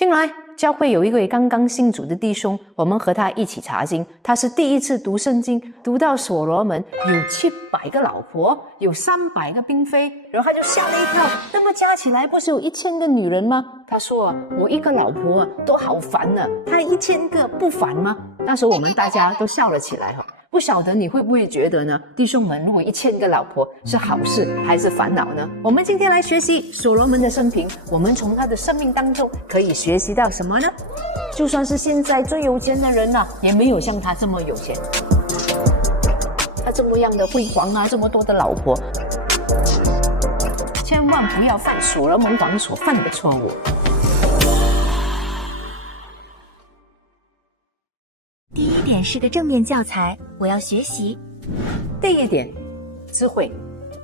近来教会有一位刚刚信主的弟兄，我们和他一起查经。他是第一次读圣经，读到所罗门有700个老婆，有300个嫔妃，然后他就吓了一跳。那么加起来不是有1000个女人吗？他说我一个老婆都好烦了，他1000个不烦吗？那时候我们大家都笑了起来。不晓得你会不会觉得呢？弟兄们，如果1000个老婆是好事还是烦恼呢？我们今天来学习所罗门的生平，我们从他的生命当中可以学习到什么呢？就算是现在最有钱的人也没有像他这么有钱。他这么样的辉煌这么多的老婆，千万不要犯所罗门王所犯的错误。第一点是个正面教材，我要学习。第一点，智慧。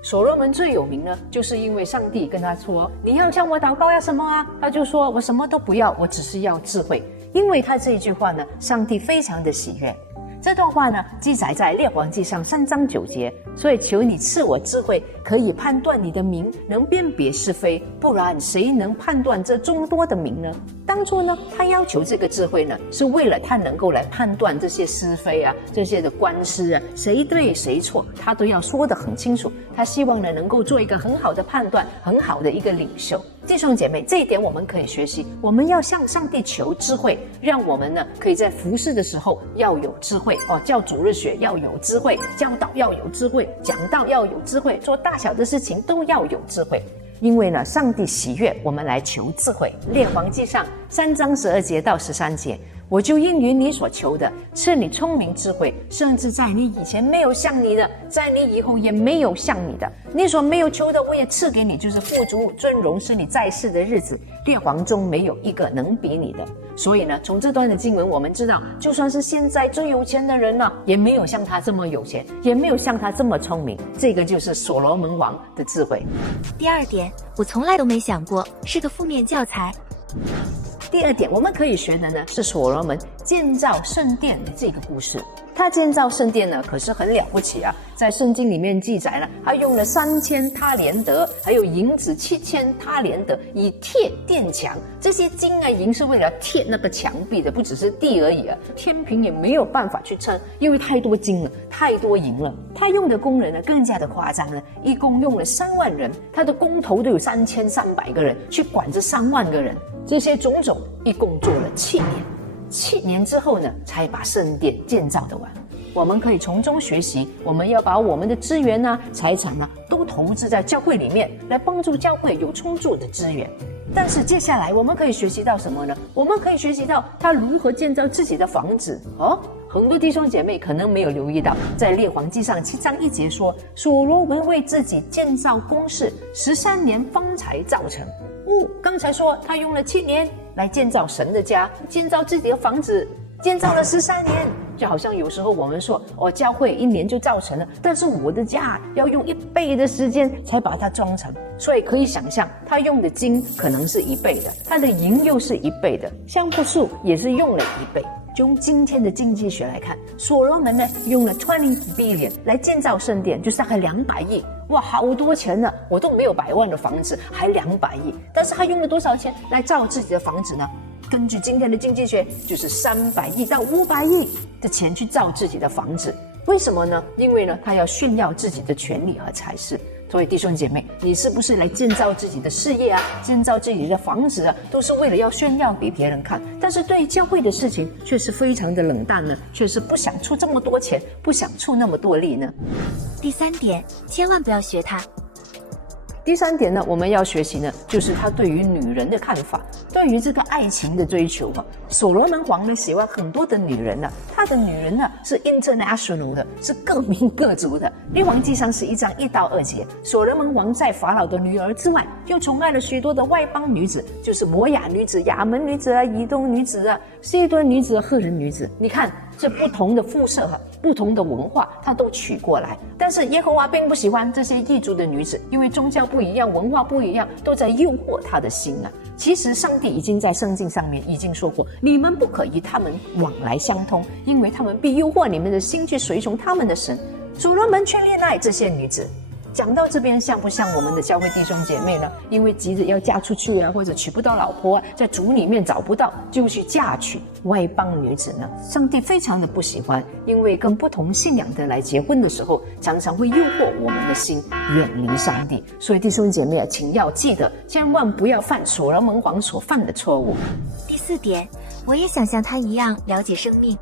所罗门最有名呢，就是因为上帝跟他说，你要向我祷告要什么啊？他就说我什么都不要，我只是要智慧。因为他这一句话呢，上帝非常的喜悦。这段话呢，记载在列王纪上3章9节，所以求你赐我智慧，可以判断你的名，能辨别是非，不然谁能判断这众多的名呢？当初呢，他要求这个智慧呢，是为了他能够来判断这些是非这些的官司谁对谁错，他都要说得很清楚。他希望呢，能够做一个很好的判断，很好的一个领袖。弟兄姐妹，这一点我们可以学习，我们要向上帝求智慧，让我们呢可以在服事的时候要有智慧教主日学要有智慧，教导要有智慧，讲道要有智慧，做大小的事情都要有智慧。因为呢，上帝喜悦我们来求智慧。列王纪上3章12节到13节，我就应允你所求的，赐你聪明智慧，甚至在你以前没有像你的，在你以后也没有像你的。你所没有求的，我也赐给你，就是富足尊荣，是你在世的日子，列王中没有一个能比你的。所以呢，从这段的经文我们知道，就算是现在最有钱的人也没有像他这么有钱，也没有像他这么聪明。这个就是所罗门王的智慧。第二点，我从来都没想过，是个负面教材。第二点，我们可以学的呢，是所罗门建造圣殿的这个故事。他建造圣殿呢，可是很了不起在圣经里面记载了，他用了3000他连得，还有银子7000他连得，以铁垫墙。这些金银是为了贴那个墙壁的，不只是地而已天平也没有办法去称，因为太多金了，太多银了。他用的工人呢，更加的夸张了，一共用了3万人，他的工头都有3300个人去管这3万个人。这些种种一共做了7年，7年之后呢，才把圣殿建造得完。我们可以从中学习，我们要把我们的资源财产都投资在教会里面，来帮助教会有充足的资源。但是接下来我们可以学习到什么呢？我们可以学习到他如何建造自己的房子很多弟兄姐妹可能没有留意到，在列王纪上7章1节说，所罗门为自己建造宫室13年方才造成。刚才说他用了7年来建造神的家，建造自己的房子，建造了13年。就好像有时候我们说教会1年就造成了，但是我的家要用1倍的时间才把它装成。所以可以想象，他用的金可能是1倍的，他的银又是1倍的，橡木树也是用了1倍。从今天的经济学来看，所罗门呢用了20 billion 来建造圣殿，就是大概200亿。好多钱呢，我都没有100万的房子，还200亿。但是他用了多少钱来造自己的房子呢？根据今天的经济学，就是300亿到500亿的钱去造自己的房子。为什么呢？因为呢，他要炫耀自己的权利和才识。所以弟兄姐妹，你是不是来建造自己的事业建造自己的房子都是为了要炫耀给别人看？但是对于教会的事情却是非常的冷淡呢，却是不想出这么多钱，不想出那么多力呢。第三点，千万不要学他。第3点呢，我们要学习呢，就是他对于女人的看法，对于这个爱情的追求所罗门王呢喜欢很多的女人他的女人是 international 的，是各民各族的。列王纪上11章1到2节，所罗门王在法老的女儿之外，又宠爱了许多的外邦女子，就是摩亚女子、亚门女子以东女子西顿女子、赫人女子。你看这不同的肤色不同的文化，他都取过来。但是耶和华并不喜欢这些异族的女子，因为宗教不一样，文化不一样，都在诱惑他的心其实上帝已经在圣经上面已经说过，你们不可与他们往来相通，因为他们必诱惑你们的心去随从他们的神。所罗门却恋爱这些女子。讲到这边，像不像我们的教会弟兄姐妹呢？因为急着要嫁出去啊，或者娶不到老婆啊，在主里面找不到，就去嫁娶外邦女子呢？上帝非常的不喜欢，因为跟不同信仰的来结婚的时候，常常会诱惑我们的心远离上帝。所以弟兄姐妹啊，请要记得，千万不要犯所罗门王所犯的错误。第4点，我也想像他一样了解生命。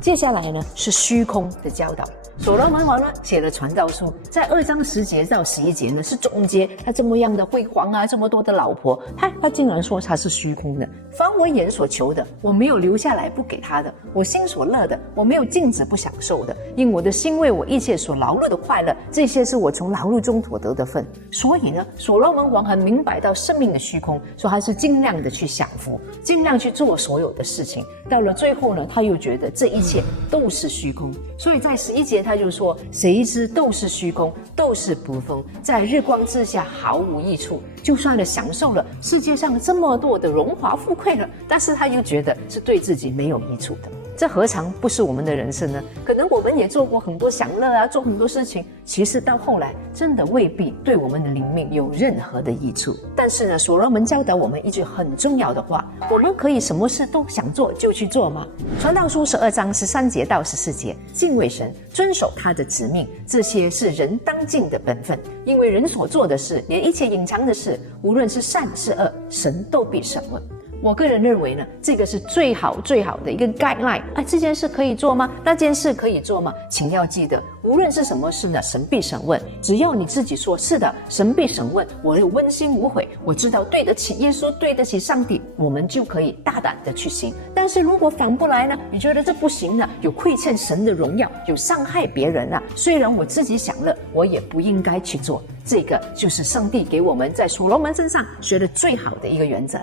接下来呢是虚空的教导。所罗门王呢写了传道书，在2章10节到11节呢是总结他这么样的辉煌啊，这么多的老婆，他竟然说他是虚空的。凡我眼所求的，我没有留下来不给他的；我心所乐的，我没有禁止不享受的。因我的心为我一切所劳碌的快乐，这些是我从劳碌中所得的份。所以呢，所罗门王很明白到生命的虚空，所以还是尽量的去享福，尽量去做所有的事情。到了最后呢，他又觉得这一切都是虚空，所以在11节他就说：谁知都是虚空，都是捕风，在日光之下毫无益处。就算了享受了世界上这么多的荣华富贵了，但是他又觉得是对自己没有益处的。这何尝不是我们的人生呢？可能我们也做过很多享乐啊，做很多事情，其实到后来真的未必对我们的灵命有任何的益处。但是呢，所罗门教导我们一句很重要的话：我们可以什么事都想做就去做吗？传道书12章13节到14节，敬畏神，遵守他的旨命，这些是人当尽的本分。因为人所做的事，连一切隐藏的事，无论是善是恶，神都必审问。我个人认为呢，这个是最好的一个 guideline。这件事可以做吗？那件事可以做吗？请要记得，无论是什么事呢，神必审问。只要你自己说是的，神必审问，我有问心无悔，我知道对得起耶稣，对得起上帝，我们就可以大胆的去行。但是如果反不来呢，你觉得这不行呢，有亏欠神的荣耀，有伤害别人啊，虽然我自己享乐，我也不应该去做。这个就是上帝给我们在所罗门身上学的最好的一个原则。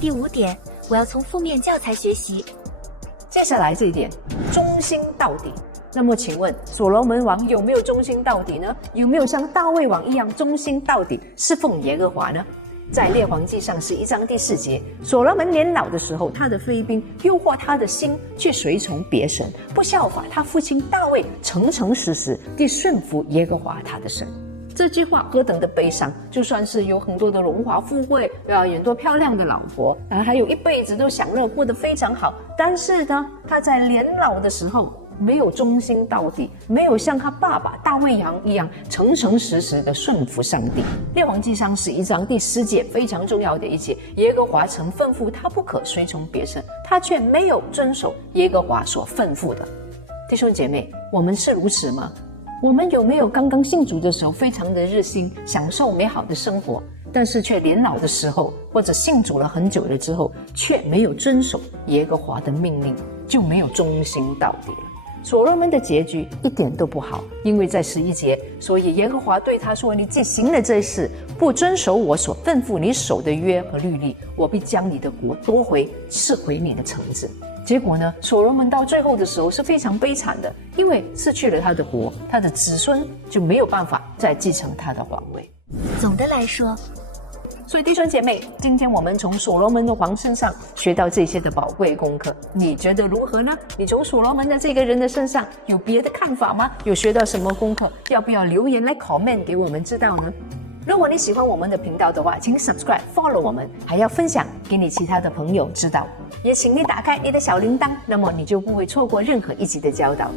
第5点，我要从负面教材学习。接下来这一点，忠心到底。那么请问所罗门王有没有忠心到底呢？有没有像大卫王一样忠心到底侍奉耶和华呢？在列王记上11章第4节，所罗门年老的时候，他的妃嫔诱惑他的心去随从别神，不效法他父亲大卫诚诚实实地顺服耶和华他的神。这句话何等的悲伤！就算是有很多的荣华富贵，很多漂亮的老婆，还有一辈子都享乐过得非常好，但是呢，他在年老的时候没有忠心到底，没有像他爸爸大卫王一样诚诚实实的顺服上帝。列王记上11章第10节非常重要的一节，耶和华曾吩咐他不可随从别神，他却没有遵守耶和华所吩咐的。弟兄姐妹，我们是如此吗？我们有没有刚刚信主的时候非常的热心，享受美好的生活，但是却年老的时候，或者信主了很久了之后，却没有遵守耶和华的命令，就没有忠心到底了。所罗门的结局一点都不好，因为在11节，所以耶和华对他说：你既行了这事，不遵守我所吩咐你守的约和律例，我必将你的国夺回，赐回你的城子。结果呢，所罗门到最后的时候是非常悲惨的，因为失去了他的国，他的子孙就没有办法再继承他的皇位。总的来说，所以弟兄姐妹，今天我们从所罗门的王身上学到这些的宝贵功课，你觉得如何呢？你从所罗门的这个人的身上有别的看法吗？有学到什么功课？要不要留言来 comment 给我们知道呢？如果你喜欢我们的频道的话，请 subscribe follow 我们，还要分享给你其他的朋友知道，也请你打开你的小铃铛，那么你就不会错过任何一集的教导。